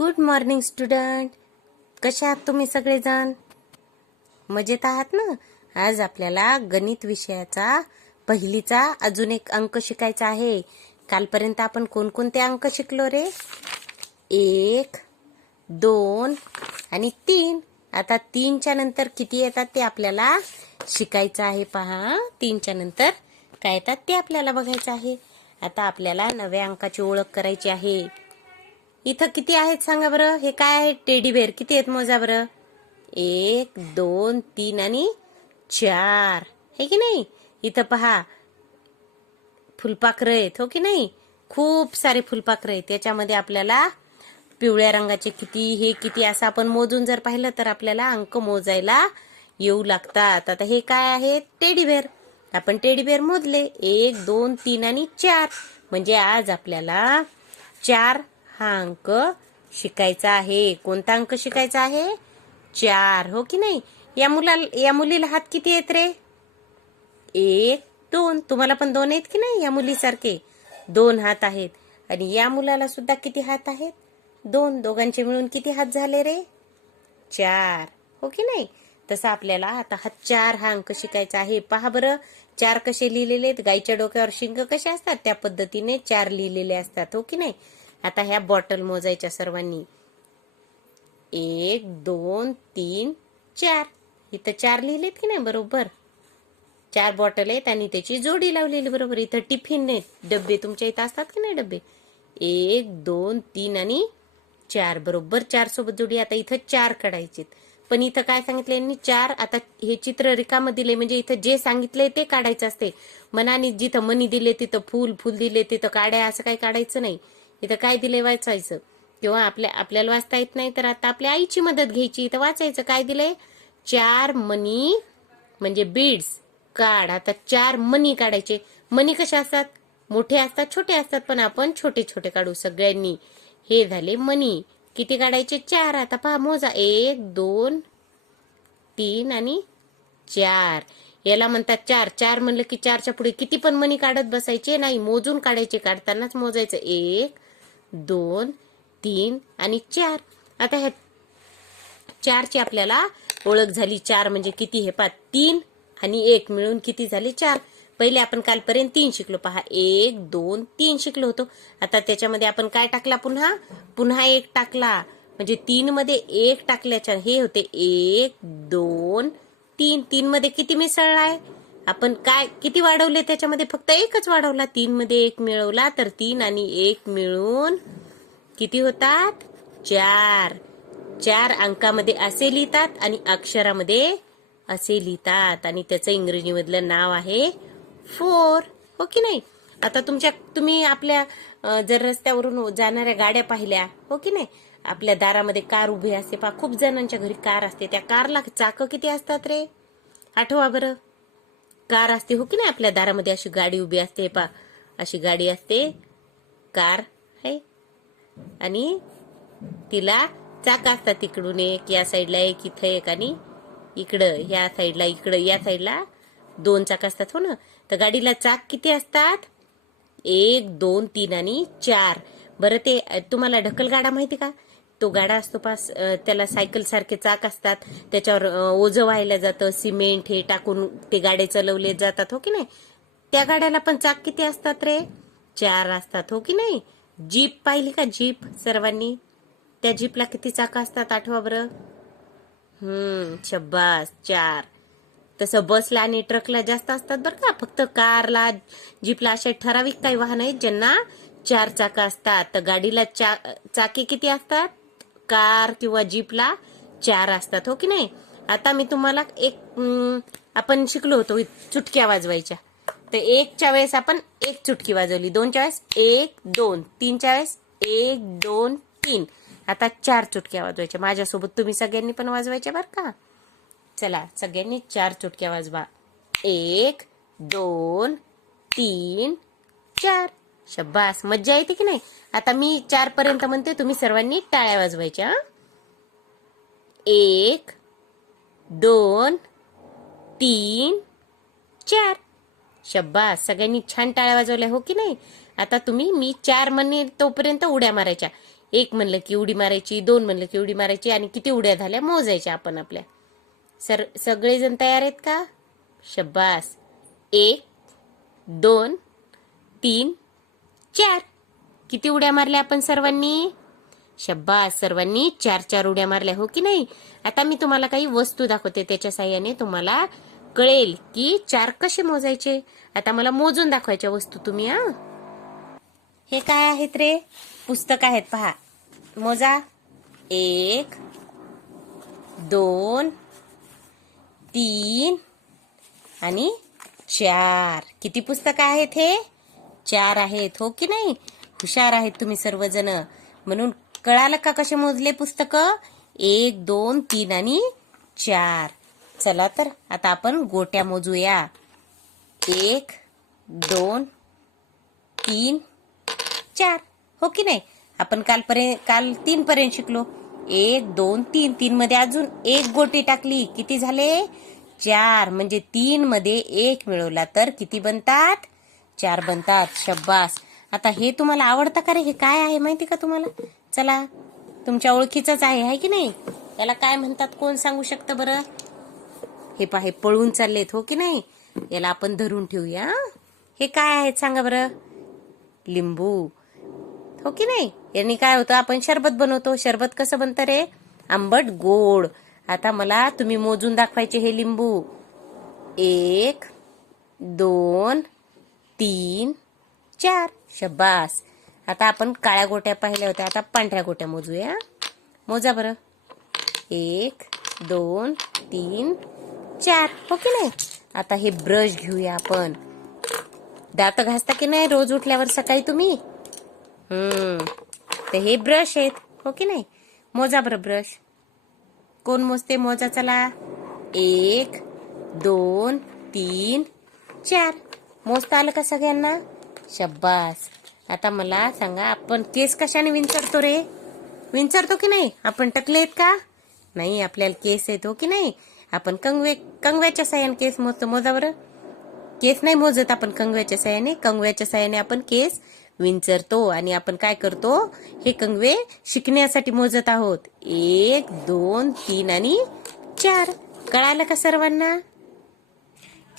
Good morning student कसे आहात तुम्ही सगळेजण? मजेत आहात ना? आज आपल्याला गणित विषयाचा पहिलीचा अजून एक अंक शिकायचा आहे. कालपर्यंत आपण कोणकोणते अंक शिकलो रे? एक दोन आणि तीन. आता तीनच्या नंतर किती येतात ते आपल्याला शिकायचं आहे पहा. तीनच्या नंतर काय येतात ते आपल्याला बघायचं आहे. आता आपल्याला नव्या अंकाची ओळख करायची आहे. इथं किती आहेत सांगा बरं? हे काय आहे? टेडी बेअर किती आहेत मोजा बरं? एक दोन तीन आणि चार. हे की नाही? इथं पहा. फुलपाखरं आहेत हो की नाही? खूप सारे फुलपाखरं आहेत. त्याच्यामध्ये आपल्याला पिवळ्या रंगाचे किती हे किती असं आपण मोजून जर पाहिलं तर आपल्याला अंक मोजायला येऊ लागतात. आता हे काय आहे? Teddy bear. आपण टेडी बेअर मोजले. एक दोन तीन आणि चार. म्हणजे आज आपल्याला चार हा अंक शिकायचा आहे. कोणता अंक शिकायचा आहे? चार हो की नाही? या मुला या मुलीला हात किती येत रे? एक दोन. तुम्हाला पण दोन आहेत की नाही या मुलीसारखे? दोन हात आहेत. आणि या मुलाला सुद्धा किती हात आहेत? दोन. दोघांचे मिळून किती हात झाले रे? चार. हो की नाही? तसं आपल्याला आता हा चार हा अंक शिकायचा आहे. पहा बरं चार कसे लिहिलेले आहेत? गाईच्या डोक्यावर शिंग कसे असतात? त्या पद्धतीने चार लिहिलेले असतात. हो की नाही? आता ह्या बॉटल मोजायच्या सर्वांनी. एक दोन तीन चार. इथं चार लिहिलेत की नाही? बरोबर. चार बॉटल आहेत आणि त्याची जोडी लावलेली बरोबर. इथं टिफिन आहेत. डब्बे तुमच्या इथं असतात की नाही डब्बे? एक दोन तीन आणि चार. बरोबर चार सोबत जोडी. आता इथं चार काढायचे पण इथं काय सांगितलं यांनी? चार. आता हे चित्र रिकामं दिले म्हणजे इथं जे सांगितलंय ते काढायचं असते. मनाने जिथं मनी दिले तिथं फुल फुल दिले तिथं काड्या असं काही काढायचं नाही. इथं काय दिले वाचायचं. किंवा आपल्या आपल्याला वाचता येत नाही तर आता आपल्या आईची मदत घ्यायची. इथं वाचायचं काय दिलंय चार मनी म्हणजे बीड्स काढ. आता चार मनी काढायचे. मनी कसे असतात? मोठे असतात छोटे असतात पण आपण छोटे छोटे काढू सगळ्यांनी. हे झाले मनी किती काढायचे? चार. आता पहा मोजा. एक दोन तीन आणि चार. याला म्हणतात चार. चार म्हणलं की चारच्या पुढे किती पण मनी काढत बसायचे नाही. मोजून काढायचे. काढतानाच मोजायचं. एक दोन तीन आणि चार. आता ह्या चारची आपल्याला ओळख झाली. चार म्हणजे किती हे पहा तीन आणि एक. मिळून किती झाले? चार. पहिले आपण कालपर्यंत तीन शिकलो. पहा एक दोन तीन शिकलो होतो. आता त्याच्यामध्ये आपण काय टाकला पुन्हा? पुन्हा एक टाकला. म्हणजे तीन मध्ये एक टाकल्याच्या हे होते एक दोन तीन. तीन मध्ये किती आहे आपण काय किती वाढवले? त्याच्यामध्ये फक्त एकच वाढवला. तीन मध्ये एक मिळवला तर तीन आणि एक मिळून किती होतात? चार. चार अंकामध्ये असे लिहितात आणि अक्षरामध्ये असे लिहितात. आणि त्याचं इंग्रजीमधलं नाव आहे फोर. हो की नाही? आता तुमच्या तुम्ही आपल्या जर रस्त्यावरून जाणाऱ्या गाड्या पाहिल्या हो की नाही? आपल्या दारामध्ये कार उभी असते पा खूप जणांच्या घरी कार असते. त्या कारला चाक किती असतात रे? आठवा बरं. कार असते हो की नाही? आपल्या दारामध्ये अशी गाडी उभी असते पा अशी गाडी असते कार आहे आणि तिला चाक असतात तिकडून एक या साईडला एक इथं एक आणि इकडं ह्या साईडला इकडं या साईडला दोन चाक असतात हो ना? तर गाडीला चाक किती असतात? एक दोन तीन आणि चार. बरं ते तुम्हाला ढकल गाडा माहिती का? तो गाडा असतो पास त्याला सायकल सारखे चाक असतात. त्याच्यावर ओझं व्हायला जातं सिमेंट हे टाकून ते गाडे चालवले जातात हो की नाही? त्या गाड्याला पण चाक किती असतात रे? चार असतात हो की नाही? जीप पाहिली का जीप सर्वांनी? त्या जीपला किती चाक असतात आठवा बरं? हम्म शब्बास चार. तसं बसला आणि ट्रकला जास्त असतात बरं का? फक्त कारला जीपला अशा ठराविक काही वाहन आहेत ज्यांना चार चाक असतात. तर गाडीला चा चाके किती असतात? कार किंवा जीपला चार असतात हो की नाही? आता मी तुम्हाला एक आपण शिकलो होतो चुटक्या वाजवायच्या. तर एकच्या वेळेस आपण एक चुटकी वाजवली. दोनच्या वेळेस एक दोन. तीनच्या वेळेस एक दोन तीन. आता चार चुटक्या वाजवायच्या. माझ्यासोबत तुम्ही सगळ्यांनी पण वाजवायच्या बरं का? चला सगळ्यांनी चार चुटक्या वाजवा. एक दोन तीन चार. शब्बास मज्जा येते की नाही? आता मी चार पर्यंत म्हणते तुम्ही सर्वांनी टाळ्या वाजवायच्या एक दोन तीन चार. शब्बास सगळ्यांनी छान टाळ्या वाजवल्या हो की नाही? आता तुम्ही मी चार म्हणे तोपर्यंत उड्या मारायच्या. एक म्हणलं की उडी मारायची दोन म्हणलं की उडी मारायची आणि किती उड्या झाल्या मोजायच्या आपण आपल्या. सर सगळेजण तयार आहेत का? शब्बास एक दोन तीन चार. किती उड्या मारल्या आपण सर्वांनी? शब्बास सर्वांनी चार चार उड्या मारल्या हो की नाही? आता मी तुम्हाला काही वस्तू दाखवते त्याच्या साह्याने तुम्हाला कळेल की चार कसे मोजायचे. आता मला मोजून दाखवायच्या वस्तू तुम्ही हा. हे काय आहेत रे? पुस्तक आहेत पहा. मोजा. एक दोन तीन आणि चार. किती पुस्तकं आहेत हे? चार आहेत हो की नाही? हुशार आहेत तुम्ही सर्वजण. म्हणून कळालं का कसे मोजले पुस्तक? एक दोन तीन आणि चार. चला तर आता आपण गोट्या मोजूया. एक दोन तीन चार. हो की नाही? आपण कालपर्यंत काल तीन पर्यंत शिकलो. एक दोन तीन. तीन मध्ये अजून एक गोटी टाकली. किती झाले? चार. म्हणजे तीन मध्ये एक मिळवला. तर किती बनतात? चार बनतात शब्बास. आता हे तुम्हाला आवडतं का रे? हे काय आहे माहिती का तुम्हाला? चला तुमच्या ओळखीचंच आहे आहे की नाही? याला काय म्हणतात कोण सांगू शकतं बरं? हे पहा हे पळून चाललेत हो की नाही? याला आपण धरून ठेवूया हे? काय आहेत सांगा बरं? लिंबू. हो की नाही? यांनी काय होतं आपण शरबत बनवतो. शरबत कसं बनतं रे? आंबट गोड. आता मला तुम्ही मोजून दाखवायचे हे लिंबू. एक दोन तीन चार. शब्बास आता आपण काळ्या गोट्या पाहिल्या होत्या. आता पांढऱ्या गोट्या मोजूया. मोजा बरं. एक दोन तीन चार. हो की नाही? आता हे ब्रश घेऊया आपण. दात घासता की नाही रोज उठल्यावर सकाळी तुम्ही? हम्म. तर हे ब्रश आहेत. हो की नाही? मोजा बरं ब्रश. कोण मोजते मोजा चला? एक दोन तीन चार. मोजता आलं का सगळ्यांना? शब्बास. आता मला सांगा आपण केस कशाने विंचरतो रे? विंचरतो की नाही? आपण टकले आहेत का? नाही आपल्याला केस येतो की नाही? आपण कंगवे कंगव्याच्या साह्याने केस मोजतो मोजावर केस नाही मोजत आपण कंगव्याच्या साह्याने कंगव्याच्या साह्याने आपण केस विंचरतो आणि आपण काय करतो? हे कंगवे शिकण्यासाठी मोजत आहोत. एक दोन तीन आणि चार. कळालं का सर्वांना?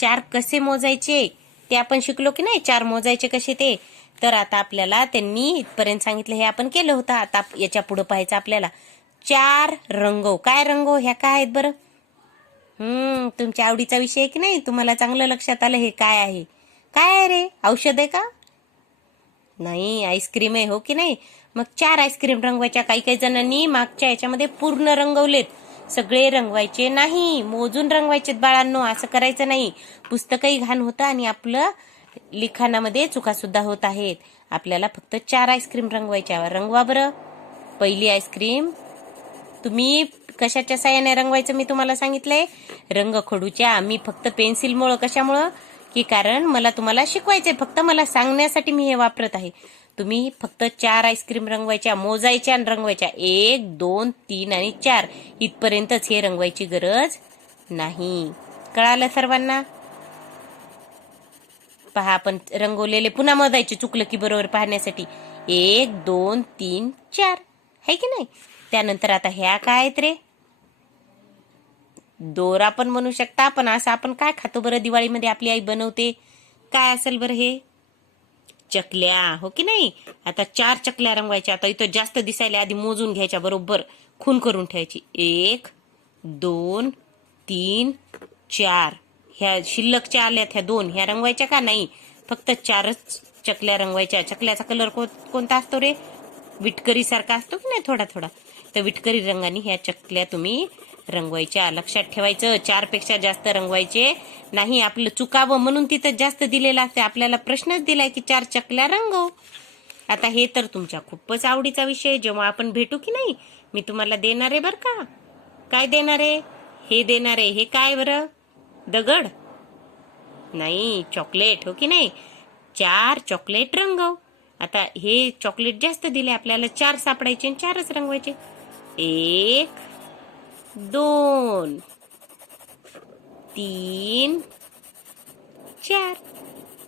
चार कसे मोजायचे? ते आपण शिकलो की नाही? चार मोजायचे कसे ते? तर आता आपल्याला त्यांनी इथपर्यंत सांगितलं हे आपण केलं होतं. आता याच्यापुढे पाहायचं आपल्याला. चार रंगव हो. काय रंगव हो? ह्या काय आहेत बरं? हम्म तुमच्या आवडीचा विषय आहे की नाही? तुम्हाला चांगलं लक्षात आलं हे काय आहे? काय आहे रे? औषध आहे का? नाही आईस्क्रीम आहे हो की नाही? मग चार आईस्क्रीम रंगवायच्या. काही काही जणांनी मागच्या याच्यामध्ये पूर्ण रंगवलेत. सगळे रंगवायचे नाही मोजून रंगवायचे बाळांनो असं करायचं नाही. पुस्तकही घाण होतं आणि आपलं लिखाणामध्ये चुका सुद्धा होत आहेत. आपल्याला फक्त चार आईस्क्रीम रंगवायच्या रंगवा बरं. पहिली आईस्क्रीम. तुम्ही कशाच्या साह्याने रंगवायचं मी तुम्हाला सांगितलंय? रंग खडूच्या. मी फक्त पेन्सिलमुळं कशामुळं? की कारण मला तुम्हाला शिकवायचंय. फक्त मला सांगण्यासाठी मी हे वापरत आहे. तुम्ही फक्त चार आईस्क्रीम रंगवायच्या मोजायच्या आणि रंगवायच्या. एक दोन तीन आणि चार. इथपर्यंतच हे रंगवायची गरज नाही. कळालं सर्वांना? पहा आपण रंगवलेले पुन्हा मोजायचे चुकलं की बरोबर पाहण्यासाठी. एक दोन तीन चार. है की नाही? त्यानंतर आता ह्या काय आहेत रे? दोरा पण म्हणू शकता पण असं आपण काय खातो बरं? दिवाळीमध्ये आपली आई बनवते. काय असेल बरं हे? चकल्या हो की नाही? आता चार चकल्या रंगवायच्या. आता इथं जास्त दिसायला आधी मोजून घ्यायच्या बरोबर? खून करून ठेवायची. एक दोन तीन चार. ह्या शिल्लकच्या आल्यात ह्या दोन. ह्या रंगवायच्या का नाही? फक्त चारच चकल्या रंगवायच्या. चकल्याचा कलर कोणता असतो रे? विटकरी सारखा असतो की नाही? थोडा थोडा. तर विटकरी रंगाने ह्या चकल्या तुम्ही रंगवायच्या. लक्षात ठेवायचं चारपेक्षा जास्त रंगवायचे. नाही आपलं चुकावं म्हणून तिथं जास्त दिलेलं असते आपल्याला प्रश्नच दिलाय की चार चकल्या रंगव. आता हे तर तुमच्या खूपच आवडीचा विषय आहे. जेव्हा आपण भेटू की नाही मी तुम्हाला देणार आहे बरं का? काय देणार आहे? हे देणार आहे. हे काय बरं? दगड? नाही चॉकलेट हो की नाही? चार चॉकलेट रंगव. आता हे चॉकलेट जास्त दिले आपल्याला. चार सापडायचे आणि चारच रंगवायचे. एक दोन तीन चार.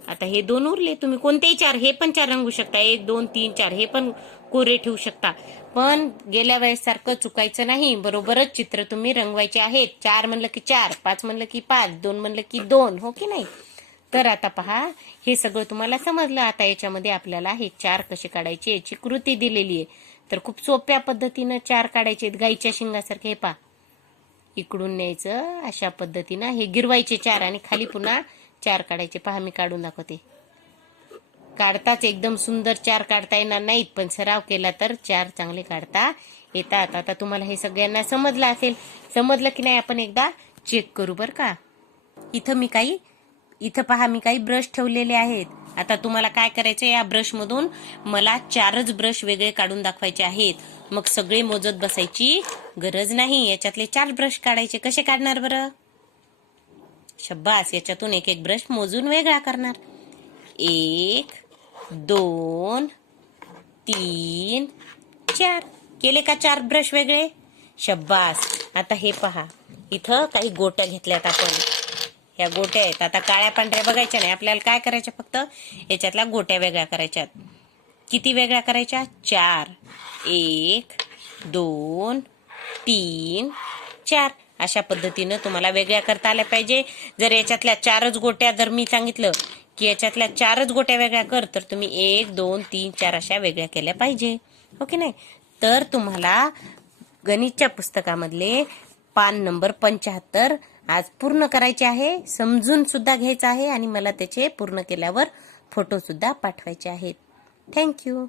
आता हे दोन उरले तुम्ही कोणतेही चार हे पण चार रंगू शकता. एक दोन तीन चार हे पण कोरे ठेवू शकता. पण गेल्या वेळेस सारखं चुकायचं नाही. बरोबरच चित्र तुम्ही रंगवायचे आहेत. चार म्हणलं की चार पाच म्हणलं की पाच दोन म्हणलं की दोन हो की नाही? तर आता पहा हे सगळं तुम्हाला समजलं. आता याच्यामध्ये आपल्याला हे चार कसे काढायचे याची कृती दिलेली आहे. तर खूप सोप्या पद्धतीनं चार काढायचे आहेत. गाईच्या शिंगासारखे हे पहा. इकडून न्यायचं अशा पद्धतीनं. हे गिरवायचे चार आणि खाली पुन्हा चार काढायचे. पहा मी काढून दाखवते. काढताच एकदम सुंदर चार काढता येणार नाहीत पण सराव केला तर चार चांगले काढता येतात. आता तुम्हाला हे सगळ्यांना समजलं असेल. समजलं की नाही आपण एकदा चेक करू बर का? इथं मी काही इथं पहा मी काही ब्रश ठेवलेले आहेत. आता तुम्हाला काय करायचं या ब्रश मधून मला चारच ब्रश वेगळे काढून दाखवायचे आहेत. मग सगळे मोजत बसायची गरज नाही. याच्यातले चार ब्रश काढायचे. कसे काढणार बरं? शब्बास याच्यातून एक एक ब्रश मोजून वेगळा करणार. एक दोन तीन चार. केले का चार ब्रश वेगळे? शब्बास आता हे पहा. इथं काही गोट्या घेतल्यात आपण. ह्या गोट्या आहेत. आता काळ्या पांढऱ्या बघायच्या नाही. आपल्याला काय करायच्या फक्त? याच्यातल्या गोट्या वेगळ्या करायच्यात. किती वेगळ्या करायच्या? चार. एक दोन तीन चार. अशा पद्धतीनं तुम्हाला वेगळ्या करता आल्या पाहिजे. जर याच्यातल्या चारच गोट्या जर मी सांगितलं की याच्यातल्या चारच गोट्या वेगळ्या कर तर तुम्ही एक दोन तीन चार अशा वेगळ्या केल्या पाहिजे. ओके की नाही? तर तुम्हाला गणितच्या पुस्तकामधले पान नंबर पंच्याहत्तर आज पूर्ण करायचे आहे समजून सुद्धा घ्यायचं आहे आणि मला त्याचे पूर्ण केल्यावर फोटो सुद्धा पाठवायचे आहेत. थँक्यू